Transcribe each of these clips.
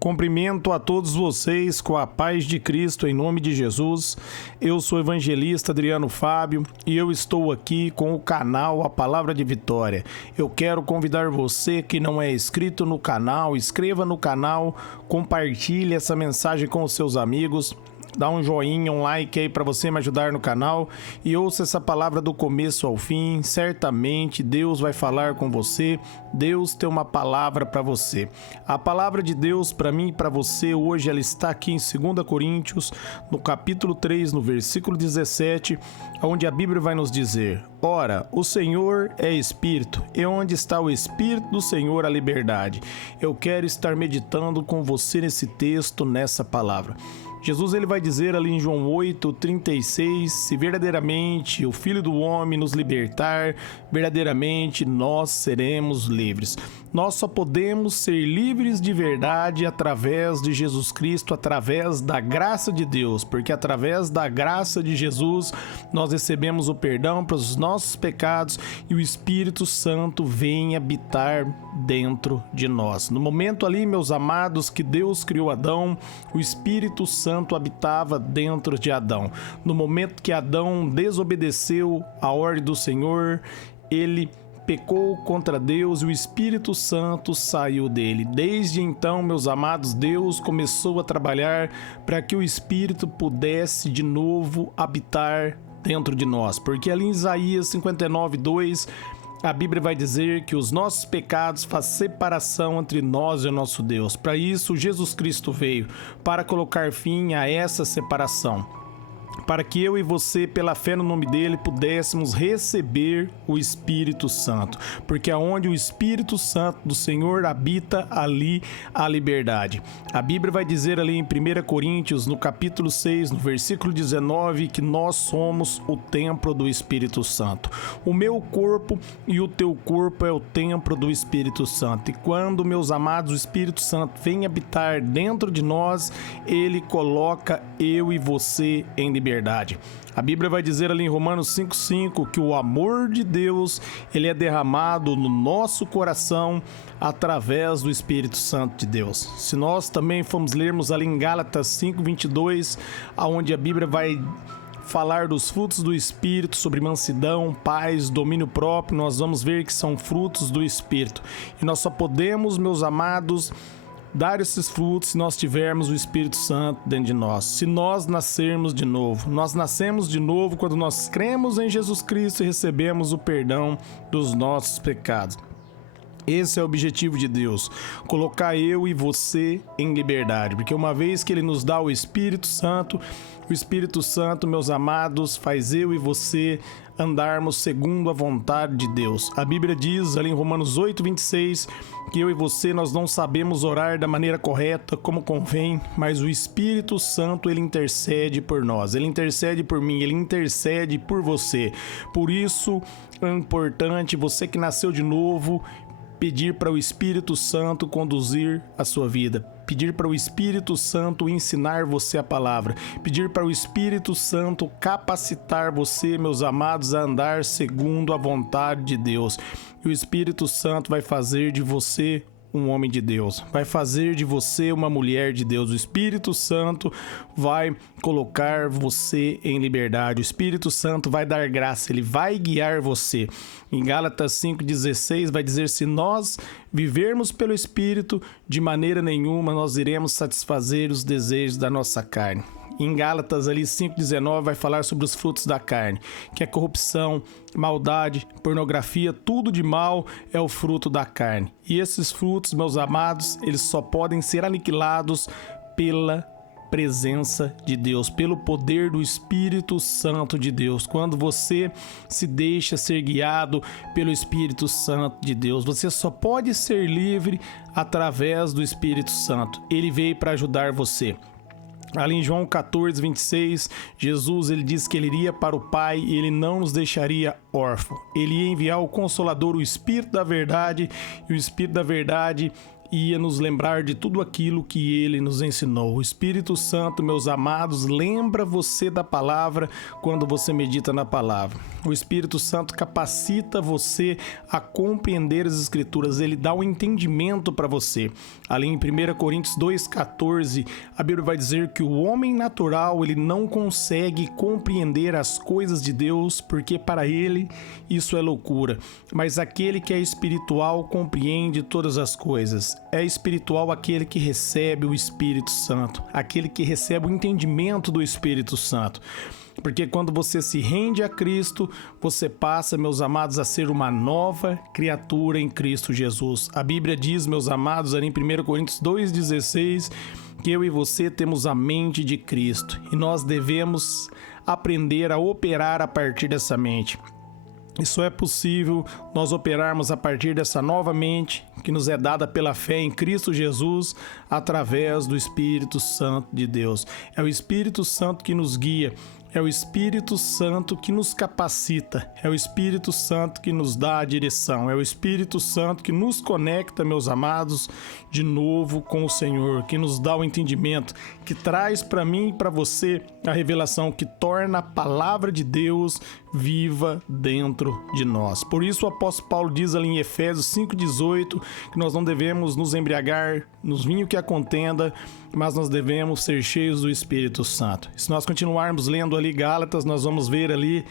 Cumprimento a todos vocês com a paz de Cristo em nome de Jesus. Eu sou o evangelista Adriano Fábio e eu estou aqui com o canal A Palavra de Vitória. Eu quero convidar você que não é inscrito no canal, inscreva no canal, compartilhe essa mensagem com os seus amigos. Dá um joinha, um like aí para você me ajudar no canal e ouça essa palavra do começo ao fim. Certamente Deus vai falar com você. Deus tem uma palavra para você. A palavra de Deus para mim e para você hoje, ela está aqui em 2 Coríntios, no capítulo 3, no versículo 17, onde a Bíblia vai nos dizer: Ora, o Senhor é Espírito, e onde está o Espírito do Senhor, a liberdade. Eu quero estar meditando com você nesse texto, nessa palavra. Jesus ele vai dizer ali em João 8:36, se verdadeiramente o Filho do Homem nos libertar, verdadeiramente nós seremos livres. Nós só podemos ser livres de verdade através de Jesus Cristo, através da graça de Deus, porque através da graça de Jesus nós recebemos o perdão para os nossos pecados e o Espírito Santo vem habitar dentro de nós. No momento ali, meus amados, que Deus criou Adão, o Espírito Santo habitava dentro de Adão. No momento que Adão desobedeceu a ordem do Senhor, ele pecou contra Deus e o Espírito Santo saiu dele. Desde então, meus amados, Deus começou a trabalhar para que o Espírito pudesse de novo habitar dentro de nós. Porque ali em Isaías 59:2, a Bíblia vai dizer que os nossos pecados fazem separação entre nós e o nosso Deus. Para isso, Jesus Cristo veio, para colocar fim a essa separação, para que eu e você, pela fé no nome dele, pudéssemos receber o Espírito Santo. Porque aonde o Espírito Santo do Senhor habita, ali há liberdade. A Bíblia vai dizer ali em 1 Coríntios, no capítulo 6, no versículo 19, que nós somos o templo do Espírito Santo. O meu corpo e o teu corpo é o templo do Espírito Santo. E quando, meus amados, o Espírito Santo vem habitar dentro de nós, ele coloca eu e você em liberdade. A Bíblia vai dizer ali em Romanos 5:5 que o amor de Deus ele é derramado no nosso coração através do Espírito Santo de Deus. Se nós também formos lermos ali em Gálatas 5:22, aonde a Bíblia vai falar dos frutos do Espírito, sobre mansidão, paz, domínio próprio, nós vamos ver que são frutos do Espírito. E nós só podemos, meus amados, dar esses frutos se nós tivermos o Espírito Santo dentro de nós, se nós nascermos de novo. Nós nascemos de novo quando nós cremos em Jesus Cristo e recebemos o perdão dos nossos pecados. Esse é o objetivo de Deus, colocar eu e você em liberdade, porque uma vez que Ele nos dá o Espírito Santo, meus amados, faz eu e você andarmos segundo a vontade de Deus. A Bíblia diz ali em Romanos 8:26 que eu e você, nós não sabemos orar da maneira correta, como convém, mas o Espírito Santo, ele intercede por nós, ele intercede por mim, ele intercede por você. Por isso é importante, você que nasceu de novo, pedir para o Espírito Santo conduzir a sua vida, pedir para o Espírito Santo ensinar você a palavra, pedir para o Espírito Santo capacitar você, meus amados, a andar segundo a vontade de Deus. E o Espírito Santo vai fazer de você um homem de Deus, vai fazer de você uma mulher de Deus. O Espírito Santo vai colocar você em liberdade. O Espírito Santo vai dar graça, ele vai guiar você. Em Gálatas 5:16 vai dizer: se nós vivermos pelo Espírito, de maneira nenhuma nós iremos satisfazer os desejos da nossa carne. Em Gálatas ali 5:19 vai falar sobre os frutos da carne, que é corrupção, maldade, pornografia, tudo de mal é o fruto da carne. E esses frutos, meus amados, eles só podem ser aniquilados pela presença de Deus, pelo poder do Espírito Santo de Deus. Quando você se deixa ser guiado pelo Espírito Santo de Deus, você só pode ser livre através do Espírito Santo. Ele veio para ajudar você. Ali em João 14:26, Jesus ele disse que ele iria para o Pai e ele não nos deixaria órfãos. Ele ia enviar o Consolador, o Espírito da Verdade, e o Espírito da Verdade ia nos lembrar de tudo aquilo que ele nos ensinou. O Espírito Santo, meus amados, lembra você da palavra quando você medita na palavra. O Espírito Santo capacita você a compreender as Escrituras, ele dá um entendimento para você. Ali em 1 Coríntios 2,14, a Bíblia vai dizer que o homem natural, ele não consegue compreender as coisas de Deus, porque para ele isso é loucura. Mas aquele que é espiritual compreende todas as coisas. É espiritual aquele que recebe o Espírito Santo, aquele que recebe o entendimento do Espírito Santo. Porque quando você se rende a Cristo, você passa, meus amados, a ser uma nova criatura em Cristo Jesus. A Bíblia diz, meus amados, ali em 1 Coríntios 2,16, que eu e você temos a mente de Cristo e nós devemos aprender a operar a partir dessa mente. E só é possível nós operarmos a partir dessa nova mente que nos é dada pela fé em Cristo Jesus através do Espírito Santo de Deus. É o Espírito Santo que nos guia, é o Espírito Santo que nos capacita, é o Espírito Santo que nos dá a direção, é o Espírito Santo que nos conecta, meus amados, de novo com o Senhor, que nos dá o entendimento, que traz para mim e para você a revelação que torna a palavra de Deus viva dentro de nós. Por isso o apóstolo Paulo diz ali em Efésios 5,18 que nós não devemos nos embriagar nos vinhos que a contenda, mas nós devemos ser cheios do Espírito Santo. Se nós continuarmos lendo ali Gálatas, nós vamos ver ali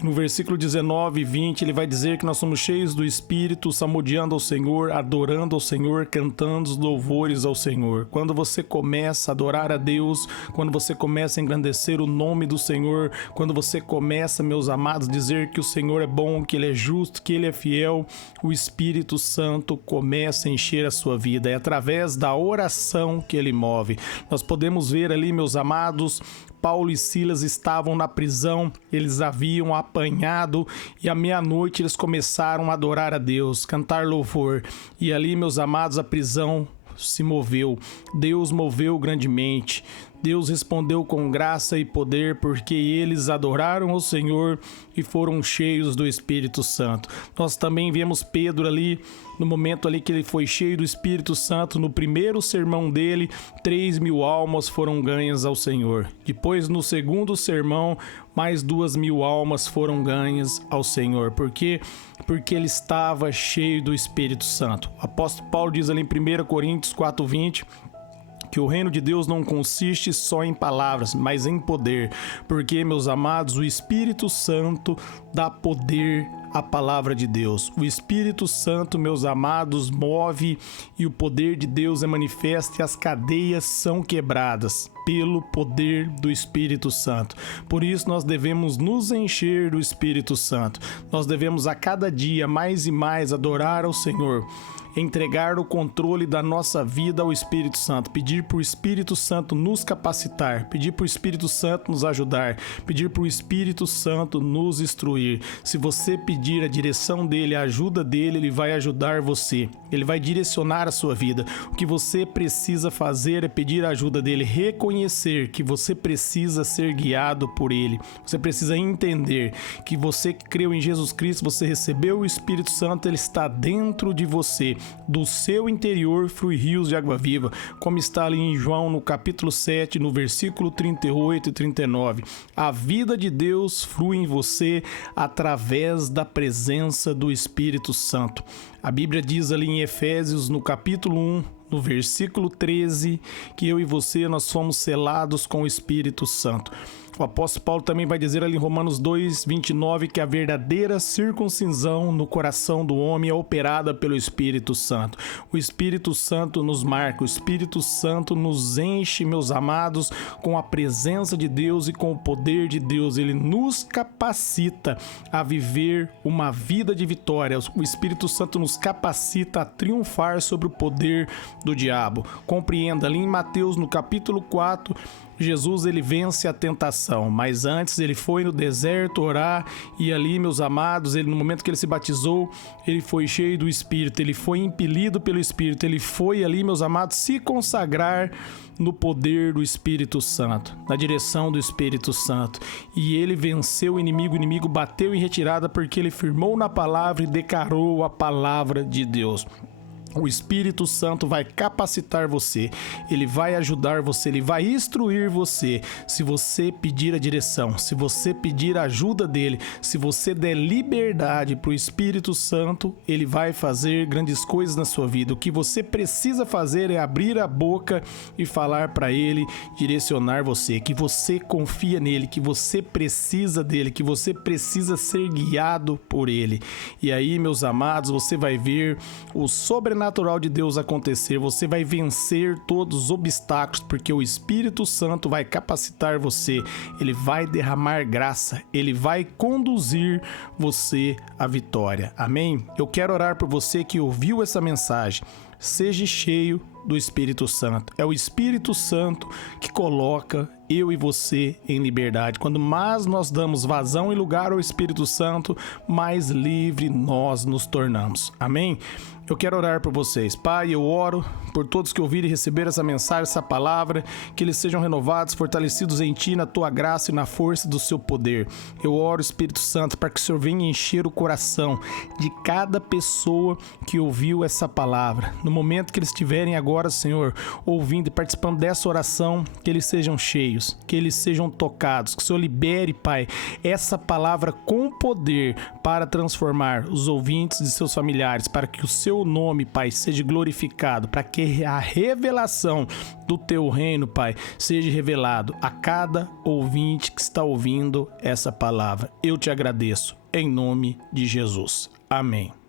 que no versículo 19 e 20 ele vai dizer que nós somos cheios do Espírito, salmodiando ao Senhor, adorando ao Senhor, cantando os louvores ao Senhor. Quando você começa a adorar a Deus, quando você começa a engrandecer o nome do Senhor, quando você começa, meus amados, a dizer que o Senhor é bom, que Ele é justo, que Ele é fiel, o Espírito Santo começa a encher a sua vida. É através da oração que Ele move. Nós podemos ver ali, meus amados, Paulo e Silas estavam na prisão, eles haviam apanhado e à meia-noite eles começaram a adorar a Deus, cantar louvor. E ali, meus amados, a prisão se moveu. Deus moveu grandemente. Deus respondeu com graça e poder, porque eles adoraram ao Senhor e foram cheios do Espírito Santo. Nós também vemos Pedro ali, no momento ali que ele foi cheio do Espírito Santo, no primeiro sermão dele, 3.000 almas foram ganhas ao Senhor. Depois, no segundo sermão, mais 2.000 almas foram ganhas ao Senhor. Por quê? Porque ele estava cheio do Espírito Santo. O apóstolo Paulo diz ali em 1 Coríntios 4,20, que o reino de Deus não consiste só em palavras, mas em poder. Porque, meus amados, o Espírito Santo dá poder à palavra de Deus. O Espírito Santo, meus amados, move e o poder de Deus é manifesto e as cadeias são quebradas pelo poder do Espírito Santo. Por isso nós devemos nos encher do Espírito Santo. Nós devemos a cada dia mais e mais adorar ao Senhor, entregar o controle da nossa vida ao Espírito Santo, pedir para o Espírito Santo nos capacitar, pedir para o Espírito Santo nos ajudar, pedir para o Espírito Santo nos instruir. Se você pedir a direção dele, a ajuda dele, ele vai ajudar você, ele vai direcionar a sua vida. O que você precisa fazer é pedir a ajuda dele, reconhecer que você precisa ser guiado por ele, você precisa entender que você que creu em Jesus Cristo, você recebeu o Espírito Santo, ele está dentro de você. Do seu interior flui rios de água viva, como está ali em João no capítulo 7, no versículo 38 e 39. A vida de Deus flui em você através da presença do Espírito Santo. A Bíblia diz ali em Efésios, no capítulo 1, no versículo 13, que eu e você, nós somos selados com o Espírito Santo. O apóstolo Paulo também vai dizer ali em Romanos 2:29 que a verdadeira circuncisão no coração do homem é operada pelo Espírito Santo. O Espírito Santo nos marca, o Espírito Santo nos enche, meus amados, com a presença de Deus e com o poder de Deus. Ele nos capacita a viver uma vida de vitória. O Espírito Santo nos capacita a triunfar sobre o poder do diabo. Compreenda, ali em Mateus, no capítulo 4, Jesus ele vence a tentação, mas antes ele foi no deserto orar e ali, meus amados, ele, no momento que ele se batizou, ele foi cheio do Espírito, ele foi impelido pelo Espírito, ele foi ali, meus amados, se consagrar no poder do Espírito Santo, na direção do Espírito Santo. E ele venceu o inimigo bateu em retirada porque ele firmou na palavra e declarou a palavra de Deus. O Espírito Santo vai capacitar você, ele vai ajudar você, ele vai instruir você. Se você pedir a direção, se você pedir a ajuda dele, se você der liberdade para o Espírito Santo, ele vai fazer grandes coisas na sua vida. O que você precisa fazer é abrir a boca e falar para ele, direcionar você, que você confia nele, que você precisa dele, que você precisa ser guiado por ele. E aí, meus amados, você vai ver o sobrenatural de Deus acontecer, você vai vencer todos os obstáculos, porque o Espírito Santo vai capacitar você, ele vai derramar graça, ele vai conduzir você à vitória. Amém? Eu quero orar por você que ouviu essa mensagem. Seja cheio do Espírito Santo. É o Espírito Santo que coloca eu e você em liberdade. Quando mais nós damos vazão e lugar ao Espírito Santo, mais livre nós nos tornamos. Amém? Eu quero orar por vocês. Pai, eu oro por todos que ouvirem e receber essa mensagem, essa palavra, que eles sejam renovados, fortalecidos em Ti, na Tua graça e na força do Seu poder. Eu oro, Espírito Santo, para que o Senhor venha encher o coração de cada pessoa que ouviu essa palavra. No momento que eles estiverem agora, Senhor, ouvindo e participando dessa oração, que eles sejam cheios, que eles sejam tocados, que o Senhor libere, Pai, essa palavra com poder para transformar os ouvintes de seus familiares, para que o Seu nome, Pai, seja glorificado, para que a revelação do Teu reino, Pai, seja revelado a cada ouvinte que está ouvindo essa palavra. Eu te agradeço, em nome de Jesus. Amém.